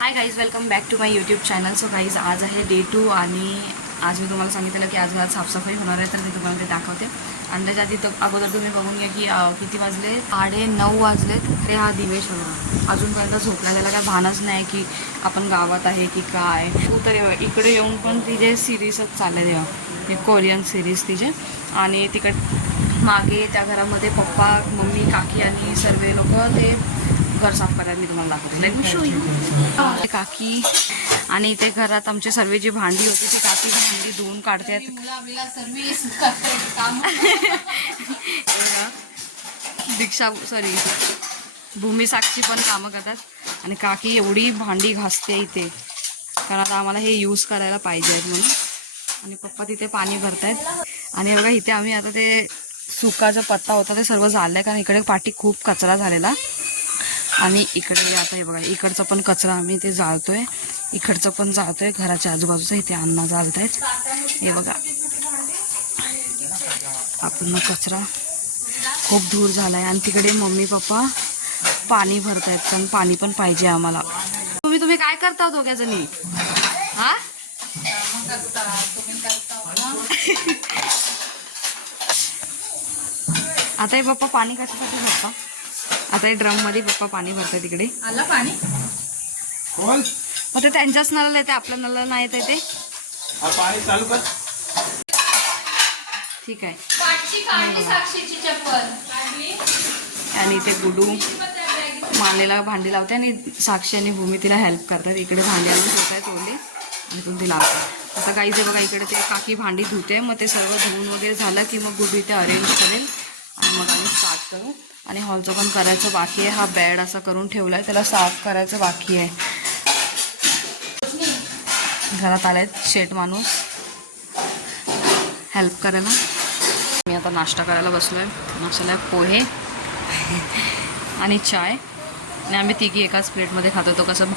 High guys, welcome back to my YouTube channel. So guys, आज आहे day 2 आणि आज मी तुम्हाला सांगितलं की आज घरात साफसफाई होणार आहे, तर ते तुम्हाला ते दाखवते. आणि त्याच्या आधी अगोदर तुम्ही बघून घ्या की किती वाजले. 9:30 वाजलेत. ते हा दिवेश होणार अजूनपर्यंत झोपला. त्याला काय भानच नाही की आपण गावात आहे की काय. तर इकडे येऊन पण तिचे सिरीजच चालले तेव्हा, ते कोरियन सिरीज तिचे. आणि तिकडे मागे त्या घरामध्ये पप्पा, मम्मी, काकी आणि सर्व लोक ते घर साफ करायला मी तुम्हाला दाखवते. Let me show you. काकी आणि इथे घरात आमचे सर्व जी भांडी होती ती काकी भांडी धुवून काढतात. दीक्षा भूमी साक्षी पण कामं करतात आणि काकी एवढी भांडी घासते इथे, कारण आता आम्हाला हे यूज करायला पाहिजे आहेत म्हणून. आणि पप्पा तिथे पाणी भरतायत. आणि बघा इथे आम्ही आता ते सुका जो पत्ता होता ते सर्व झालंय, कारण इकडे पाठी खूप कचरा झालेला. आणि इकडे आता हे बघा, इकडचा पण कचरा आम्ही ते जाळतोय, इकडचं पण जाळतोय, घराच्या आजूबाजूचा. इथे अण्णा जाळतायत. हे बघा, आपण कचरा खूप दूर झालाय. आणि तिकडे मम्मी पप्पा पाणी भरतायत, कारण पाणी पण पाहिजे आम्हाला. तुम्ही काय करता दोघ्या जणी? हा आता हे पप्पा पाणी कशासाठी भरता? आता हे ड्रम मध्ये पप्पा पाणी भरतात. तिकडे आलं पाणी. मग ते त्यांच्याच नळाला येते, आपल्या नळाला नाही येते ते. पाणी चालू कर. ठीक आहे. आणि ते गुडू मानेला भांडी लावते आणि साक्षी आणि भूमी तिला हेल्प करतात. इकडे भांडी आणून ठेवतायत ओले आणि तुम्ही ती लावतात. आता काही ते बघा, इकडे ते काकी भांडी धुते. मग ते सर्व धुवून वगैरे झालं की मग गुडू इथे अरेंज करेल आणि मग आम्ही स्टार्ट करू. आणि हॉलचं पण करायचं बाकी आहे. हा बेड असा करून ठेवला आहे, त्याला साफ करायचं बाकी आहे. घरात आलेत शेट माणूस हेल्प करायला. मी आता नाश्ता करायला बसलो आहे. नाश्त्याला पोहे आणि चाय. आणि आम्ही तिघी एकाच प्लेटमध्ये खातो. तो कसं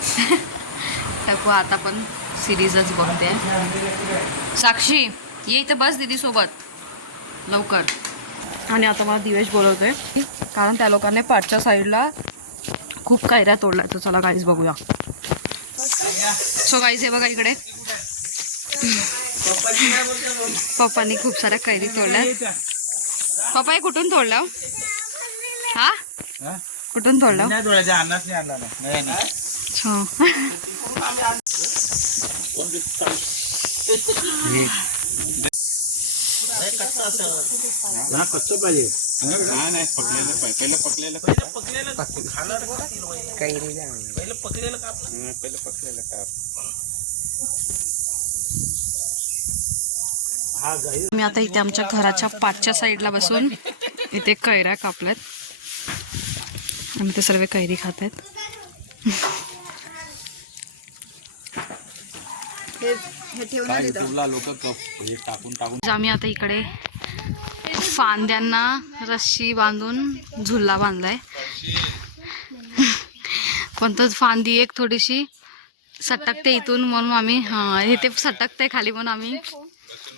टाकू. आता पण सिरीजच बघते. साक्षी ये इथं बस दीदीसोबत लवकर. आणि आता मला दिवेश बोलवतोय, कारण त्या लोकांनी पाठच्या साईडला खूप कैऱ्या तोडल्या. तर चला गाईज बघूया. सो गाईज हे बघा, इकडे पप्पांनी खूप साऱ्या कैरी तोडल्या. पप्पा हे कुठून तोडल्या? हा कुठून तोडल्या? कच्चं पाहिजे. नाही पकलेलं पकलेलं पहिलं पकलेलं का. मी आता इथे आमच्या घराच्या पाठच्या साईडला बसून इथे कैऱ्या कापल्यात आणि ते सर्व कैरी खात आहेत. आम्ही आता इकडे फांद्यांना रस्सी बांधून झुला बांधलाय, पण तो फांदी एक थोडीशी सटकते इथून, म्हणून आम्ही इथे सटकते खाली, म्हणून आम्ही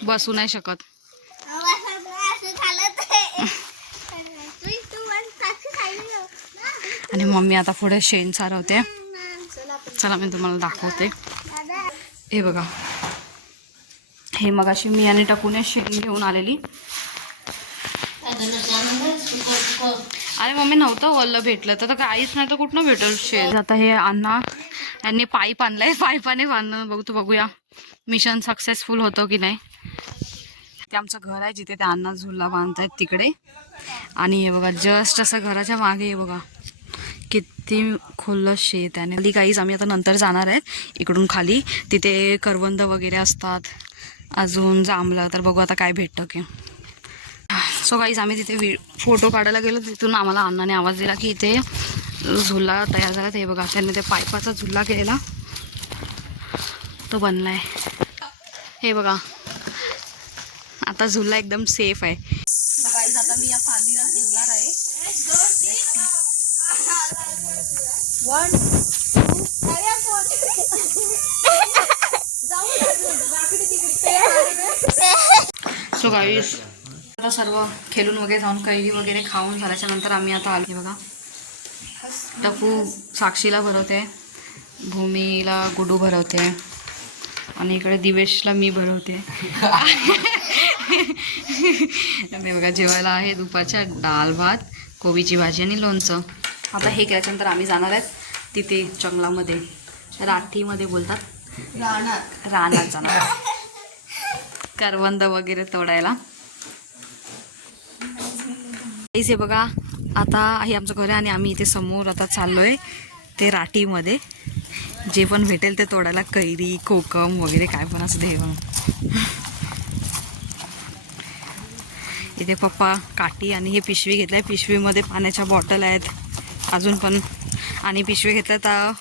बसू नाही शकत. आणि मम्मी आता पुढे शेण सारवते. चला मी तुम्हाला दाखवते. हे बघा, हे मगाशी मी आणि टाकून शेण घेऊन आलेली. अरे मम्मी, नव्हतं वल्ल भेटलं तर काहीच नाही, तर कुठनं भेटल शेण. आता हे अण्णा यांनी पाईप आणलाय, पाईपाने बांधून बघूया मिशन सक्सेसफुल होतो की नाही. ते आमचं घर आहे जिथे ते अण्णा झुला बांधतायत तिकडे. आणि हे बघा, जस्ट असं घराच्या मागे हे बघा किती खुलं शेत आहे. खाली काहीच आम्ही आता नंतर जाणार आहे इकडून खाली. तिथे करवंद वगैरे असतात, अजून जांभळं. तर बघू आता काय भेटतं की. सो गाईज, आम्ही तिथे फोटो काढायला गेलो. तिथून आम्हाला अण्णाने आवाज दिला की इथे झुला तयार झाला. ते बघा, त्यांनी ते पाईपाचा झुला केलेला तो बनलाय. हे बघा, आता झुला एकदम सेफ आहे. आता मी या फांदीला झुलणार आहे. सो गाईज, आता सर्व खेळून वगैरे जाऊन कैरी वगैरे खाऊन झाल्याच्या नंतर आम्ही आता आलो. बघा, टपू साक्षीला भरवते, भूमीला गुडू भरवते आणि इकडे दिवेशला मी भरवते. आणि बघा जेवायला आहे दुपारच्या डाळ भात, कोबीची भाजी आणि लोणचं. आता हे केल्याच्यानंतर आम्ही जाणार आहेत तिथे जंगलामध्ये, राठीमध्ये बोलतात, रानात जाणार करवंद वगैरे तोडायला. हे बघा आता हे आमचं घर आहे आणि आम्ही इथे समोर आता चाललोय ते राठीमध्ये. जे पण भेटेल ते तोडायला, कैरी, कोकम वगैरे काय पण असं दे. इथे पप्पा काठी आणि हे पिशवी घेतलंय, पिशवीमध्ये पाण्याच्या बॉटल आहेत अजून पण, आणि पिशवी घेतलं तर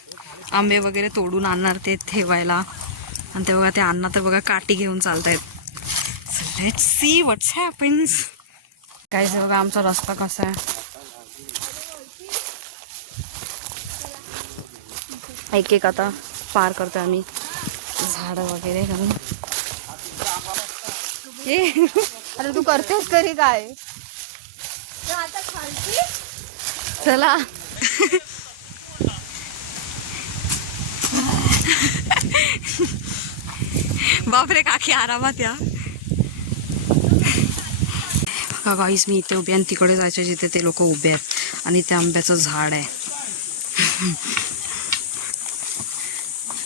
आंबे वगैरे तोडून आणणार ते ठेवायला. आणि ते बघा ते अण्णा तर बघा काठी घेऊन चालतायत. So let's see what's happens. काय बघा आमचा रस्ता कसा आहे. एक एक आता पार करतो आम्ही झाडं वगैरे घालून. अरे तू करतेस तरी काय. चला बापरे काकी आरामात या. गाईस मी इथे उभे आणि तिकडे जायचं जिथे ते लोक उभे आहेत आणि ते आंब्याचं झाड आहे.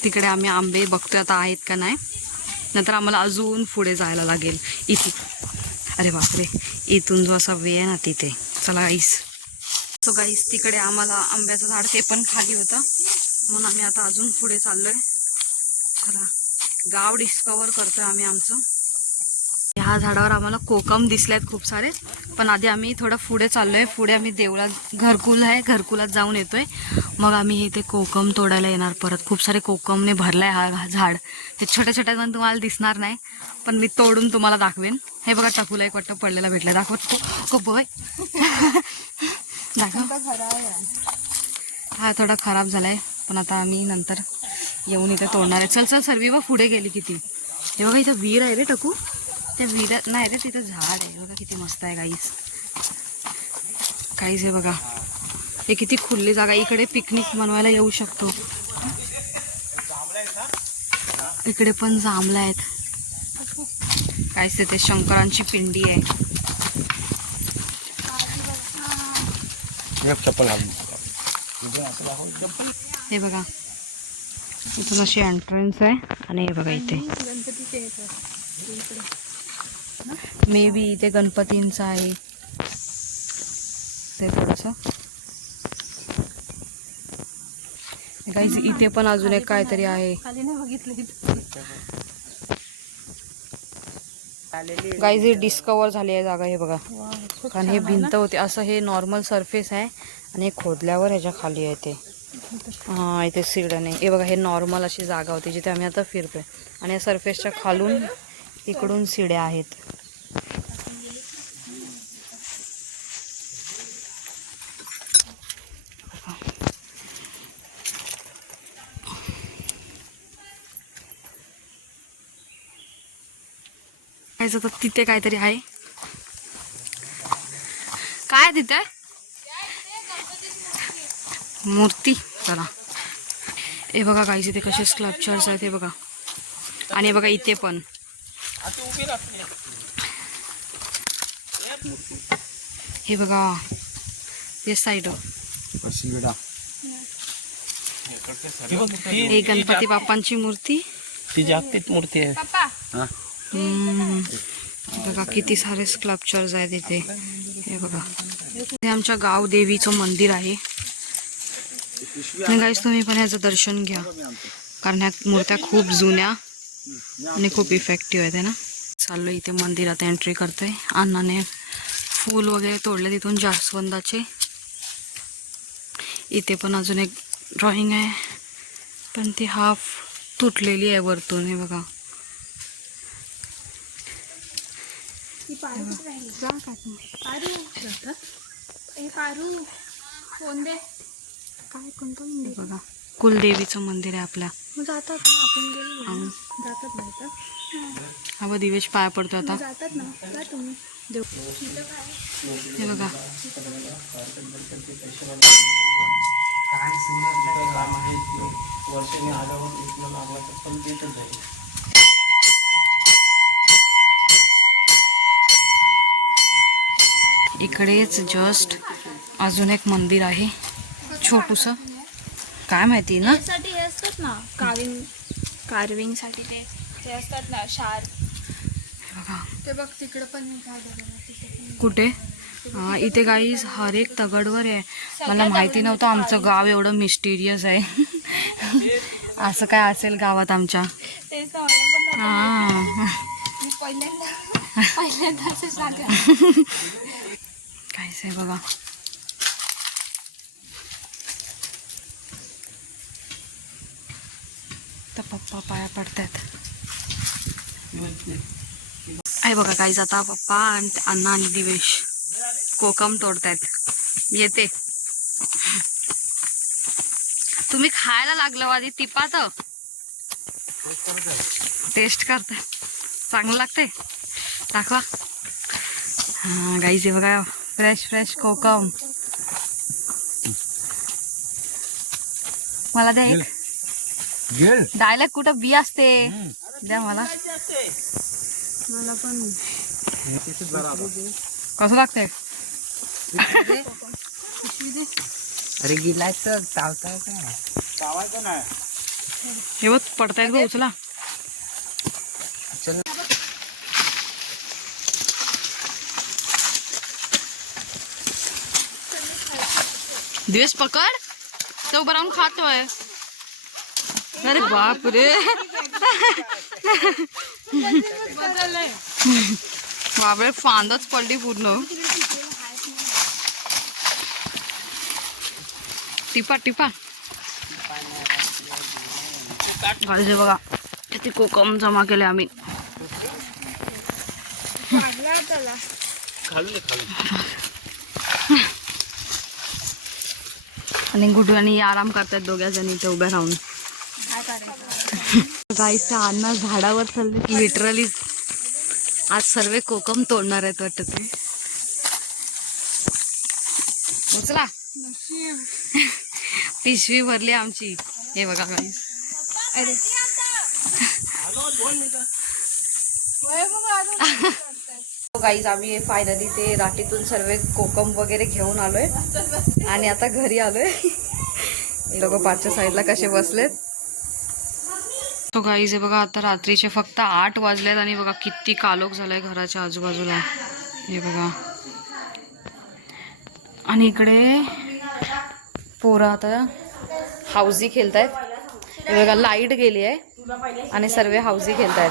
तिकडे आम्ही आंबे बघतोय आता आहेत का नाही, नंतर आम्हाला अजून पुढे जायला लागेल इथे. अरे बापरे इथून जो असा वे आहे ना तिथे. चला गाईस. सो गाईस तिकडे आम्हाला आंब्याचं झाड ते पण खाली होतं म्हणून आम्ही आता अजून पुढे चाललोय. चला गाव डिस्कवर करतोय आम्ही आमचं. ह्या झाडावर आम्हाला कोकम दिसलेत खूप सारे, पण आधी आम्ही थोडं पुढे चाललोय. पुढे आम्ही देवळात घरकुल आहे, घरकुलात जाऊन येतोय, मग आम्ही इथे कोकम तोडायला येणार परत. खूप सारे कोकमने भरलाय हा झाड. ते छोट्या छोट्या पण तुम्हाला दिसणार नाही, पण मी तोडून तुम्हाला दाखवेन. हे बघा टकूला एक वाटतं पडलेला भेटला, दाखवत खूप बघ दाखव. हा थोडा खराब झालाय, पण आता आम्ही नंतर येऊन इथे तोडणार आहे. चल चल सर्वी बघ पुढे गेली किती. हे बघा इथं विहीर आहे रे टकू. त्या विहिरात नाही रे, तिथं झाड आहे बघा किती मस्त आहे गाईस. काहीच आहे बघा, हे किती खुल्ली जागा. इकडे पिकनिक बनवायला येऊ शकतो. इकडे पण जांभळं आहेत. काहीच ते शंकरांची पिंडी आहे. हे बघा इथून अशी एंट्रन्स आहे आणि हे बघा इथे मे बी इथे गणपतींचं आहे ते थोडंसं. गाईज इथे पण अजून एक काहीतरी आहे. गाईज ही डिस्कवर झाली आहे जागा. हे बघा, कारण हे भिंत होते, असं हे नॉर्मल सरफेस आहे आणि खोदल्यावर ह्याच्या खाली आहे ते. हां इथे सिडने. हे बघा हे नॉर्मल अशी जागा होती जिथे आम्ही आता फिरतोय आणि या सरफेसच्या खालून इकडून सिड्या आहेत. तर तिथे काहीतरी आहे. काय तिथे मूर्ती. चला हे बघा काहीच इथे कसे स्कल्पचर्स आहेत हे बघा. आणि हे बघा इथे पण हे बघा ते साईड हे गणपती बाप्पांची मूर्ती. ती जागतिक मूर्ती आहे. बघा किती सारे स्कल्पचर्स आहेत इथे. हे बघा हे आमच्या गाव देवीचं मंदिर आहे. गाईस तुम्ही पण ह्याचं दर्शन घ्या, कारण ह्या मूर्त्या खूप जुन्या आणि खूप इफेक्टिव्ह आहेत ना. चाललो इथे मंदिरात एंट्री करतोय. अण्णाने फूल वगैरे तोडले तिथून जास्वंदाचे. इथे पण अजून एक ड्रॉइंग आहे, पण ती हाफ तुटलेली आहे वरतून. हे बघा बघा कुलदेवीचं मंदिर आहे आपल्या. जातात ना आपण गेलो जातात ना. हा बघ दिवेश पाय पडतो आता. जातात ना जा तुम्ही. हे बघा वर्षाने आल्यावर इथनं लागला तर पण देतच जाईल. इकडेच जस्ट अजून एक मंदिर आहे छोटूस. काय माहिती ना, साठी हे असतात ना कार्विंग साठी ते असतात ना शार. बघा ते बघ तिकडे पण काय बघा कुठे. इथे गाईज हर एक दगडवर आहे. मला माहिती नव्हतं आमचं गाव एवढं मिस्टिरियस आहे. असं काय असेल गावात आमच्या. तेच ना, मला पण हा मी पहिल्यांदा असंच लागलं. काहीच आहे बघा. तर पप्पा पाया पडतात आहे बघा. काहीच आता पप्पा आणि अण्णा आणि दिवेश कोकम तोडतायत. येते तुम्ही खायला लागलं आधी तिपात टेस्ट करताय. चांगलं लागतंय. दाखवा. हा गाईज हे बघा फ्रेश फ्रेश कोकम. मला द्या एक. डायलेक्ट कुठं बी असते द्या मला. मला पण कसं लागतंय. अरे गिलायचं चावतायचं नाही. हे बघ पडतायत गो. उचला. दिवस पकड तो उभं राहून खातोय. अरे बाप रे. बापरे फांदच पडली पूर्ण. टिपा टिपा घालचे बघा. किती कोकम जमा केले आम्ही. आणि गुडू आणि आराम करतात दोघ्या जणी इथे उभ्या राहून. गाईच्या अण्णा झाडावर चालले लिटरली. आज सर्व कोकम तोडणार आहेत वाटत ते. उचला. पिशवी भरली आमची. हे बघा गाईस. गाईज आम्ही फायनली ते राटीतून सर्व कोकम वगैरे घेऊन आलोय आणि आता घरी आलोय. लोक पाचच्या साईडला कसे बसलेत. तो गाईज हे बघा आता रात्रीचे फक्त 8 वाजलेत आणि बघा किती कालोख झालाय घराच्या आजूबाजूला. हे बघा. आणि इकडे पोरं आता हाऊसी खेळतायत. हे बघा लाईट गेली आहे आणि सर्व हाऊसी खेळतायत.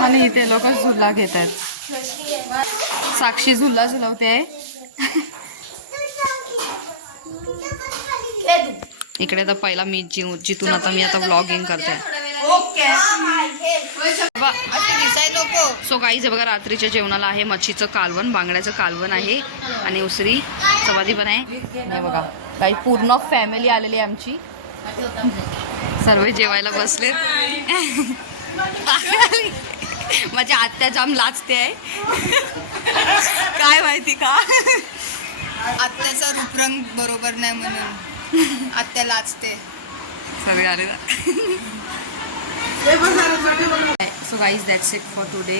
आणि इथे लोक झुला घेत आहेत. साक्षी झुला झुलवते. इकडे आता पहिला मी जिथून आता मी आता व्लॉगिंग करते. सो गाईज बघा रात्रीच्या जेवणाला आहे मच्छीचं कालवण, बांगड्याचं कालवण आहे आणि उसरी चपाती पण आहे. हे बघा काही पूर्ण फॅमिली आलेली आहे आमची. सर्व जेवायला बसलेत. माझी आत्या जाम लाजते आहे. काय माहिती का. आत्याचा रूपरंग बरोबर नाही म्हणून आत्या लाजते. सगळे आले. So guys that's it for today.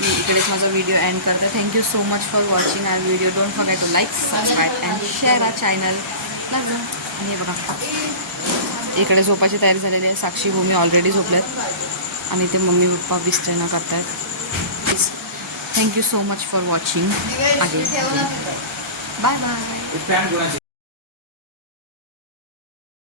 मी इकडेच माझा व्हिडिओ एंड करते. Thank you so much for watching our video. Don't forget to like, subscribe and share our channel. आणि हे बघा इकडे झोपायची तयारी झालेली आहे. साक्षी भूमी ऑलरेडी झोपल्यात आणि ते मम्मी पप्पा विस्ट्रेना करतात. Please thank you so much for watching. Bye bye.